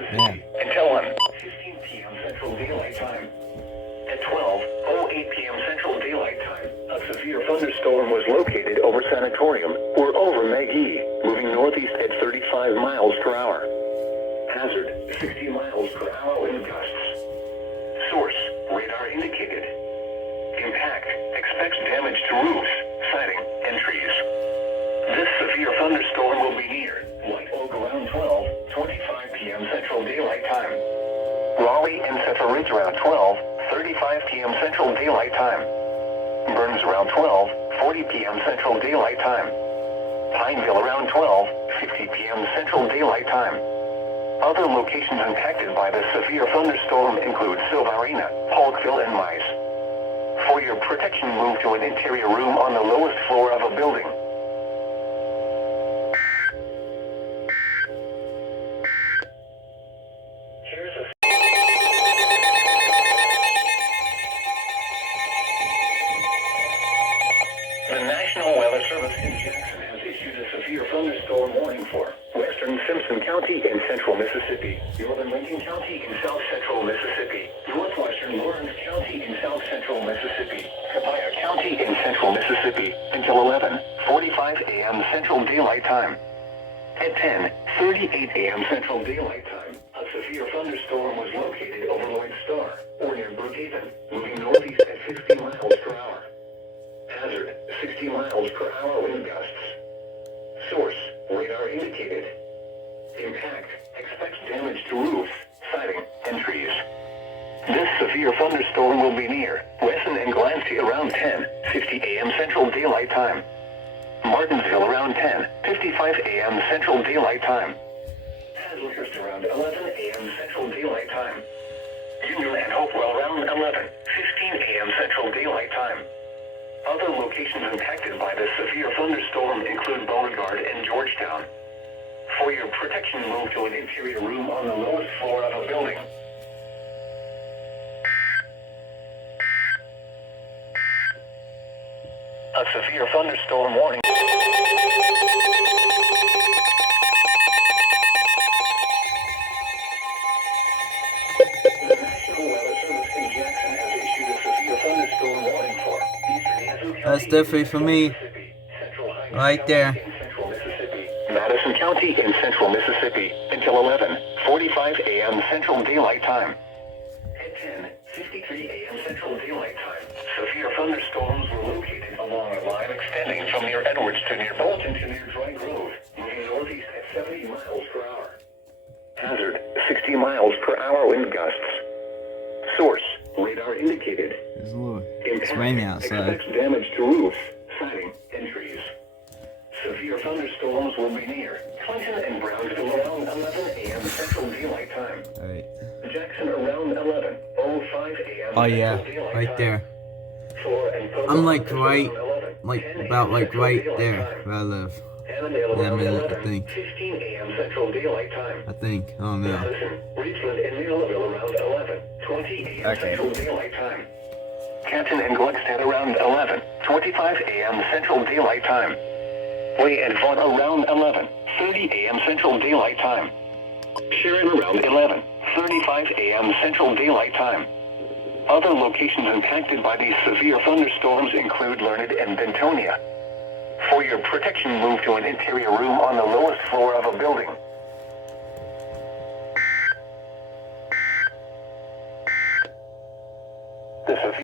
Mississippi until 1:15 p.m. Central Daylight Time. At 12:08 p.m. Central Daylight Time, a severe thunderstorm was located over Sanatorium or over Magee, moving northeast at 35 miles per hour. Hazard, 60 miles per hour wind gusts. Source, radar indicated. Impact, expects damage to roofs, siding, and trees. This severe thunderstorm will be near White Oak around 12:25 p.m. Central Daylight Time. Raleigh and Cedar Ridge around 12:35 p.m. Central Daylight Time. Burns around 12:40 p.m. Central Daylight Time. Pineville around 12:50 p.m. Central Daylight Time. Other locations impacted by the severe thunderstorm include Silvarina, Polkville, and Mize. For your protection, move to an interior room on the lowest floor of a building. The National Weather Service in Jackson has issued a severe thunderstorm warning for western Simpson County in central Mississippi, northern Lincoln County in south central Mississippi, northwestern Lawrence County in south central Mississippi, Copiah County in central Mississippi until 11:45 a.m. Central Daylight Time. At 10:38 a.m. Central Daylight Time, a severe thunderstorm was located over Lloyd Star or near Brookhaven, moving northeast at 50 miles per hour. Hazard, 60 miles per hour wind gusts. Source, radar indicated. Impact, expects damage to roofs, siding, and trees. This severe thunderstorm will be near Wesson and Glancy around 10:50 a.m. Central Daylight Time. Martinsville around 10:55 a.m. Central Daylight Time. Hazlehurst around 11 a.m. Central Daylight Time. Union and Hopewell around 11:15 a.m. Central Daylight Time. Other locations impacted by this severe thunderstorm include Beauregard and Georgetown. For your protection, move to an interior room on the lowest floor of a building. A severe thunderstorm warning. The National Weather Service in Jackson has issued a severe thunderstorm warning for eastern Yazoo County. That's definitely for me. Right there. Central Mississippi, Madison County in central Mississippi until 11:45 a.m. Central Daylight Time. At 10:53 a.m. Central Daylight Time, severe thunderstorms were located along a line extending from near Edwards to near Bolton to near Dry Grove, moving northeast at 70 miles per hour. Hazard, 60 miles per hour wind gusts. Source, radar indicated. It's raining outside. Expects damage to roofs, siding, and trees. Severe thunderstorms will be near Clinton and Brownsville around 11 a.m. Central Daylight Time. Alright. Jackson around 11:05 a.m. Oh yeah, right there. I'm like right there where I live. Yeah, I think. 15 a.m. Central Daylight Time. I don't know. Madison, Richland, and Millville around 11:20 a.m. Central Daylight Time. Canton and Gluckstadt around 11:25 a.m. Central Daylight Time. Lee and Vaughn around 11:30 a.m. Central Daylight Time. Sharon around 11:35 a.m. Central Daylight Time. Other locations impacted by these severe thunderstorms include Learned and Bentonia. For your protection, move to an interior room on the lowest floor of a building. The severe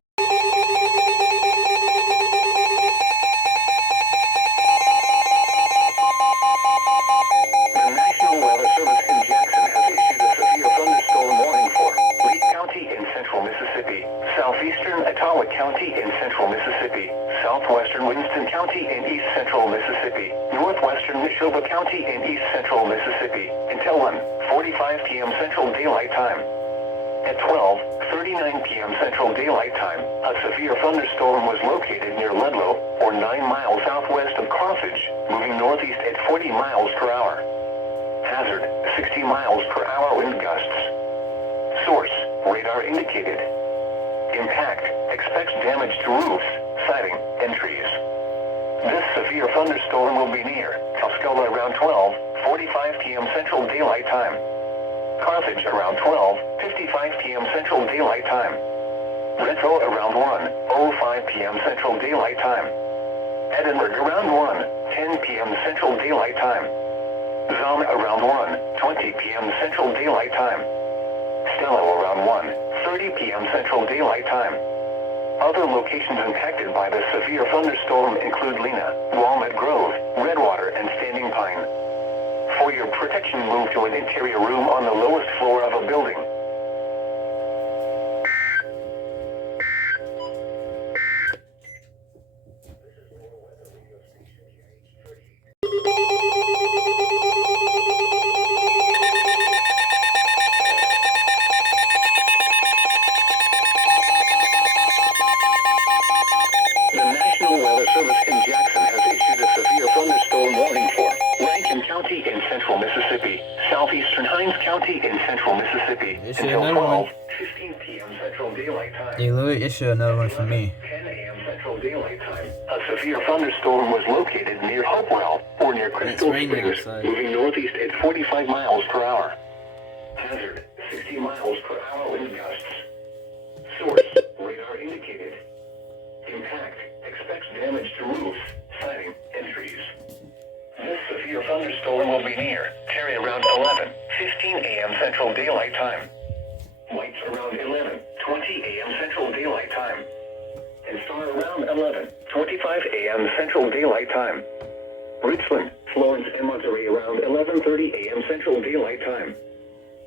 National Weather Service in Jackson has issued a severe thunderstorm warning for Lee County in central Mississippi, southeastern Etowah County in central Mississippi, southwestern Winston County in east central Mississippi, northwestern Neshoba County in east central Mississippi, until 1:45 p.m. Central Daylight Time. At 12:39 p.m. Central Daylight Time, a severe thunderstorm was located near Ludlow, or 9 miles southwest of Carthage, moving northeast at 40 miles per hour. Hazard, 60 miles per hour wind gusts. Source, radar indicated. Impact, expects damage to roofs, siding, and trees. This severe thunderstorm will be near Tuscola around 12:45 p.m. Central Daylight Time. Carthage Carthage around 12:55 p.m. Central Daylight Time. Retro around 1:05 p.m. Central Daylight Time. Edinburgh around 1:10 p.m. Central Daylight Time. Zom around 1:20 p.m. Central Daylight Time. Stello around 1:30 p.m. Central Daylight Time. Other locations impacted by the severe thunderstorm include Lena, Walnut Grove, Redwater, and Standing Pine. For your protection, move to an interior room on the lowest floor of a building. The National Weather Service in Jackson has issued a severe thunderstorm warning for Rankin County in central Mississippi, southeastern Hinds County in central Mississippi, until 12:15 p.m. Central Daylight Time. Hey, Louis, issue another one for me. 10 a.m. Central Daylight Time. A severe thunderstorm was located near Hopewell, or near Crystal Springs, moving northeast at 45 miles per hour. Hazard, 60 miles per hour wind gusts. Source, radar indicated. Impact, expects damage to roofs, siding, and trees. This severe thunderstorm will be near Terry around 11:15 a.m. Central Daylight Time. Lights around 11:20 a.m. Central Daylight Time. And star around 11:25 a.m. Central Daylight Time. Richland, Florence, and Monterey around 11:30 a.m. Central Daylight Time.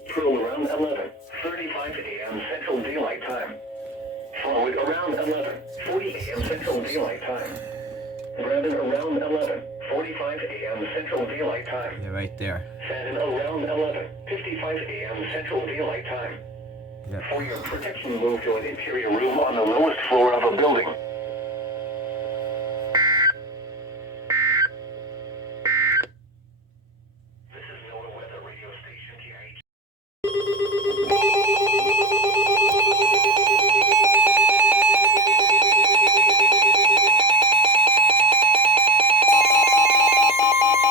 Pearl around 11:35 a.m. Central Daylight Time. Flowood around 11:40 a.m. Central Daylight Time. Brandon around 11:45 a.m. Central Daylight Time. They're right there. Sandon around 11:55 a.m. Central Daylight Time. Yep. For your protection, move to an interior room on the lowest floor of a building. This is NOAA Weather Radio Station TIH.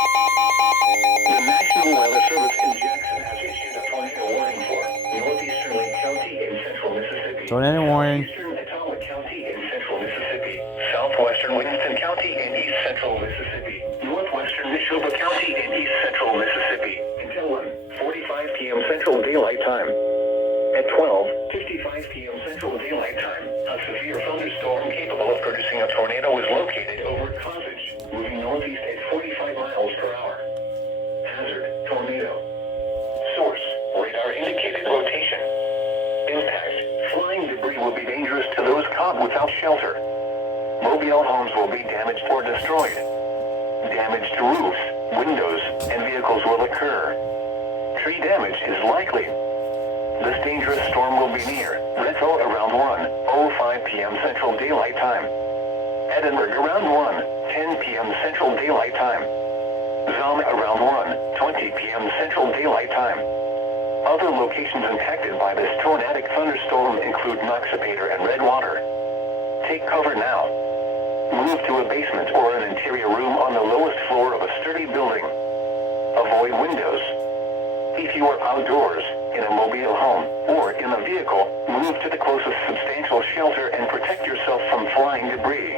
The National Weather Service in Jackson has issued a tornado warning for northeastern Lake County in central Mississippi. Tornado warning. Eastern Etowah County in central Mississippi. Southwestern Winston County in east central Mississippi. Northwestern Neshoba County in east central Mississippi. Until 1:45 p.m. Central Daylight Time. At 12:55 p.m. Central Daylight Time, a severe thunderstorm capable of producing a tornado is located over Carthage, moving northeast at 45 miles per hour. Hazard, tornado. Source, radar indicated rotation. Impact, flying debris will be dangerous to those caught without shelter. Mobile homes will be damaged or destroyed. Damage to roofs, windows, and vehicles will occur. Tree damage is likely. This dangerous storm will be near Retro around 1:05 p.m. Central Daylight Time. Edinburgh around 1:10 p.m. Central Daylight Time. Zom around 1:20 p.m. Central Daylight Time. Other locations impacted by this tornadic thunderstorm include Noxapater and Redwater. Take cover now. Move to a basement or an interior room on the lowest floor of a sturdy building. Avoid windows. If you are outdoors, in a mobile home, or in a vehicle, move to the closest substantial shelter and protect yourself from flying debris.